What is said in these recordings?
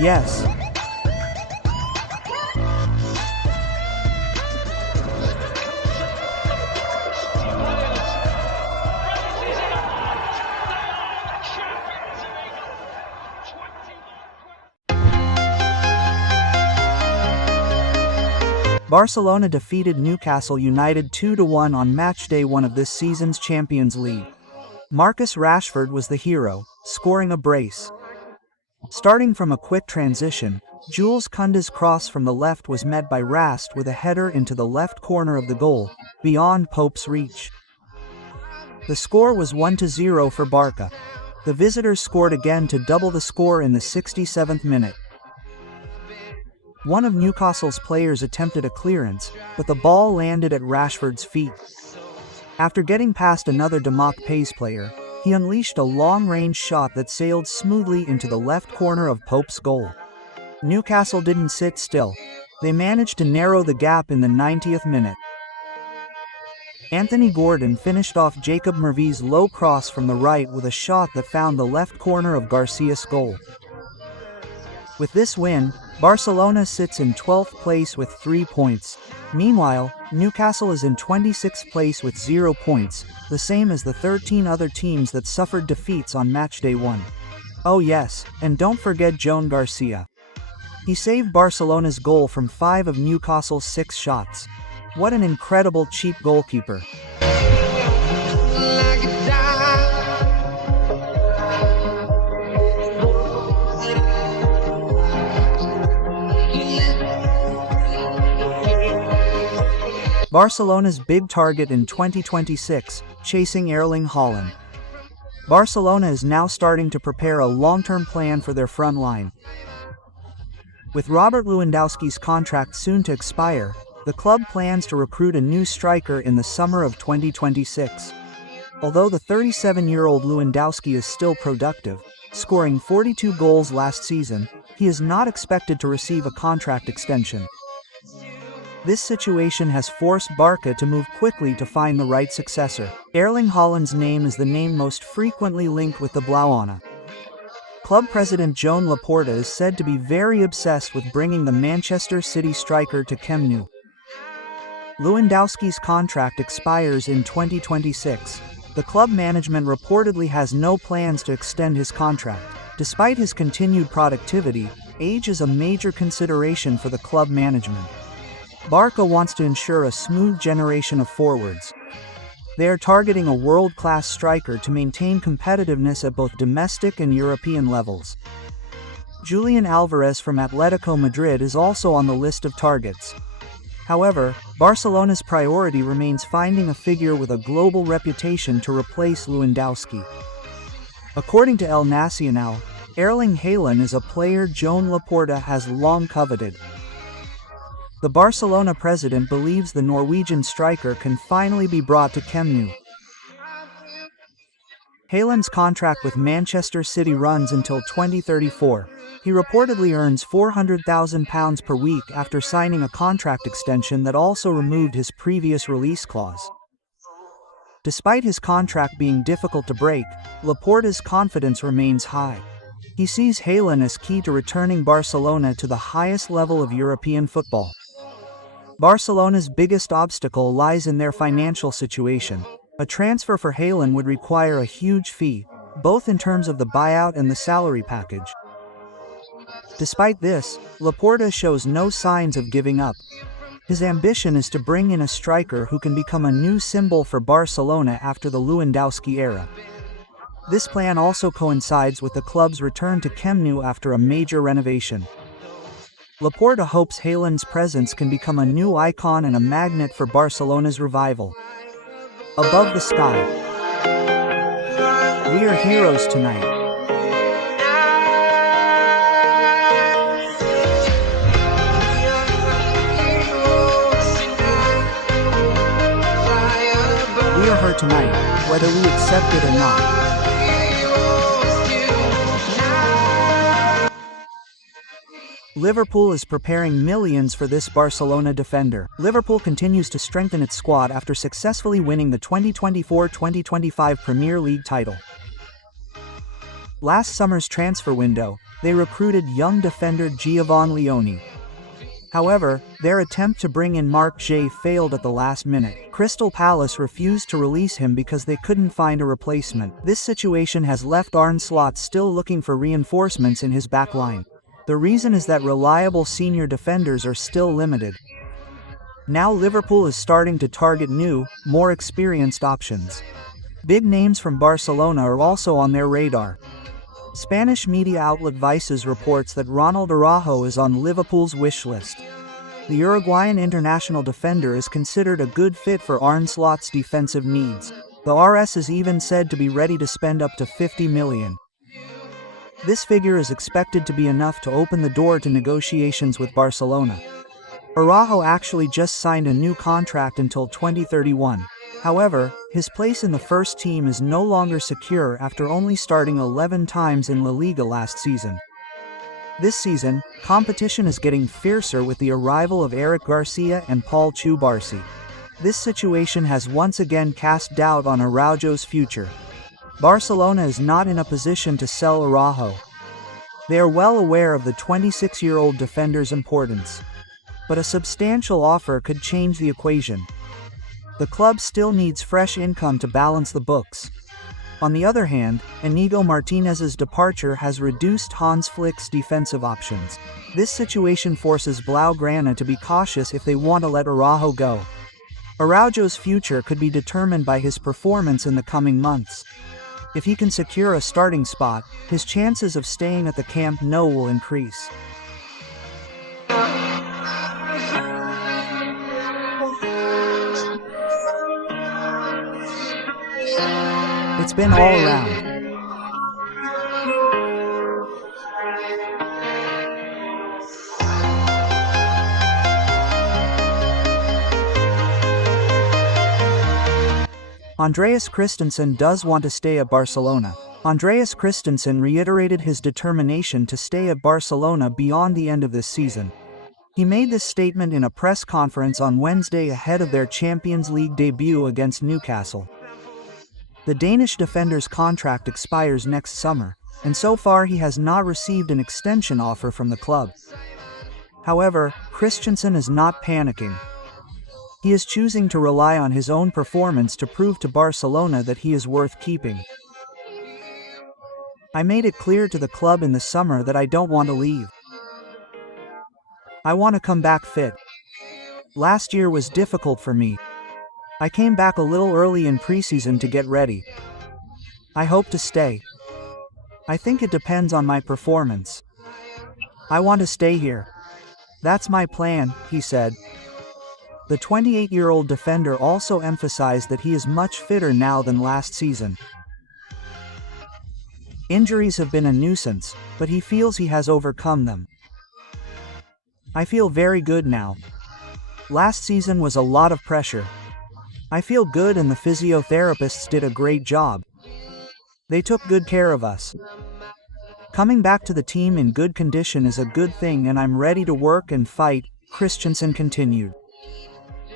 yes. Barcelona defeated Newcastle United 2-1 on matchday 1 of this season's Champions League. Marcus Rashford was the hero, scoring a brace. Starting from a quick transition, Jules Kounde's cross from the left was met by Rast with a header into the left corner of the goal, beyond Pope's reach. The score was 1-0 for Barca. The visitors scored again to double the score in the 67th minute. One of Newcastle's players attempted a clearance, but the ball landed at Rashford's feet. After getting past another Temukan pace player, he unleashed a long-range shot that sailed smoothly into the left corner of Pope's goal. Newcastle didn't sit still. They managed to narrow the gap in the 90th minute. Anthony Gordon finished off Jacob Murphy's low cross from the right with a shot that found the left corner of Garcia's goal. With this win, Barcelona sits in 12th place with 3 points. Meanwhile, Newcastle is in 26th place with 0 points, the same as the 13 other teams that suffered defeats on matchday 1. Oh yes, and don't forget Joan Garcia. He saved Barcelona's goal from 5 of Newcastle's 6 shots. What an incredible cheap goalkeeper. Barcelona's big target in 2026, chasing Erling Haaland. Barcelona is now starting to prepare a long-term plan for their front line. With Robert Lewandowski's contract soon to expire, the club plans to recruit a new striker in the summer of 2026. Although the 37-year-old Lewandowski is still productive, scoring 42 goals last season, he is not expected to receive a contract extension. This situation has forced Barca to move quickly to find the right successor. Erling Haaland's name is the name most frequently linked with the Blaugrana. Club president Joan Laporta is said to be very obsessed with bringing the Manchester City striker to Camp Nou. Lewandowski's contract expires in 2026. The club management reportedly has no plans to extend his contract. Despite his continued productivity, age is a major consideration for the club management. Barca wants to ensure a smooth generation of forwards. They are targeting a world-class striker to maintain competitiveness at both domestic and European levels. Julian Alvarez from Atletico Madrid is also on the list of targets. However, Barcelona's priority remains finding a figure with a global reputation to replace Lewandowski. According to El Nacional, Erling Haaland is a player Joan Laporta has long coveted. The Barcelona president believes the Norwegian striker can finally be brought to Camp Nou. Haaland's contract with Manchester City runs until 2034. He reportedly earns £400,000 per week after signing a contract extension that also removed his previous release clause. Despite his contract being difficult to break, Laporta's confidence remains high. He sees Haaland as key to returning Barcelona to the highest level of European football. Barcelona's biggest obstacle lies in their financial situation. A transfer for Haaland would require a huge fee, both in terms of the buyout and the salary package. Despite this, Laporta shows no signs of giving up. His ambition is to bring in a striker who can become a new symbol for Barcelona after the Lewandowski era. This plan also coincides with the club's return to Camp Nou after a major renovation. Laporta hopes Haaland's presence can become a new icon and a magnet for Barcelona's revival. Above the sky. We are heroes tonight. We are her tonight, whether we accept it or not. Liverpool is preparing millions for this Barcelona defender. Liverpool continues to strengthen its squad after successfully winning the 2024-2025 Premier League title. Last summer's transfer window, they recruited young defender Giovanni Leone. However, their attempt to bring in Marc Jay failed at the last minute. Crystal Palace refused to release him because they couldn't find a replacement. This situation has left Arne Slot still looking for reinforcements in his backline. The reason is that reliable senior defenders are still limited. Now Liverpool is starting to target new, more experienced options. Big names from Barcelona are also on their radar. Spanish media outlet Vices reports that Ronald Araujo is on Liverpool's wish list. The Uruguayan international defender is considered a good fit for Arne Slot's defensive needs. The RS is even said to be ready to spend up to $50 million. This figure is expected to be enough to open the door to negotiations with Barcelona. Araujo actually just signed a new contract until 2031. However, his place in the first team is no longer secure after only starting 11 times in La Liga last season. This season, competition is getting fiercer with the arrival of Eric Garcia and Paul Cubarsi. This situation has once again cast doubt on Araujo's future. Barcelona is not in a position to sell Araujo. They are well aware of the 26-year-old defender's importance. But a substantial offer could change the equation. The club still needs fresh income to balance the books. On the other hand, Inigo Martinez's departure has reduced Hans Flick's defensive options. This situation forces Blaugrana to be cautious if they want to let Araujo go. Araujo's future could be determined by his performance in the coming months. If he can secure a starting spot, his chances of staying at the Camp Nou will increase. It's been all around. Andreas Christensen does want to stay at Barcelona. Andreas Christensen reiterated his determination to stay at Barcelona beyond the end of this season. He made this statement in a press conference on Wednesday ahead of their Champions League debut against Newcastle. The Danish defender's contract expires next summer, and so far he has not received an extension offer from the club. However, Christensen is not panicking. He is choosing to rely on his own performance to prove to Barcelona that he is worth keeping. I made it clear to the club in the summer that I don't want to leave. I want to come back fit. Last year was difficult for me. I came back a little early in preseason to get ready. I hope to stay. I think it depends on my performance. I want to stay here. That's my plan, he said. The 28-year-old defender also emphasized that he is much fitter now than last season. Injuries have been a nuisance, but he feels he has overcome them. I feel very good now. Last season was a lot of pressure. I feel good and the physiotherapists did a great job. They took good care of us. Coming back to the team in good condition is a good thing and I'm ready to work and fight, Christensen continued.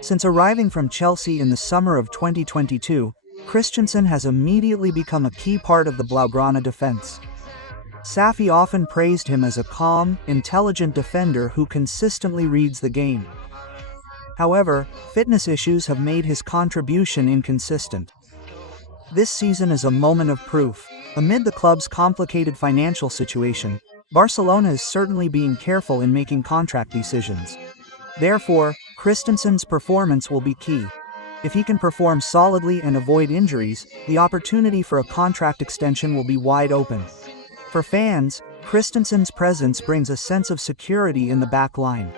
Since arriving from Chelsea in the summer of 2022, Christensen has immediately become a key part of the Blaugrana defense. Safi often praised him as a calm, intelligent defender who consistently reads the game. However, fitness issues have made his contribution inconsistent. This season is a moment of proof. Amid the club's complicated financial situation, Barcelona is certainly being careful in making contract decisions. Therefore, Christensen's performance will be key. If he can perform solidly and avoid injuries, the opportunity for a contract extension will be wide open. For fans, Christensen's presence brings a sense of security in the back line.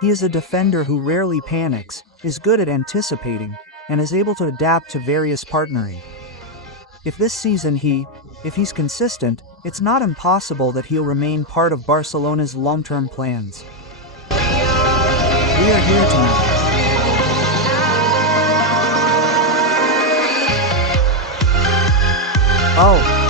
He is a defender who rarely panics, is good at anticipating, and is able to adapt to various partnering. If this season if he's consistent, it's not impossible that he'll remain part of Barcelona's long-term plans. We are here tonight. Oh.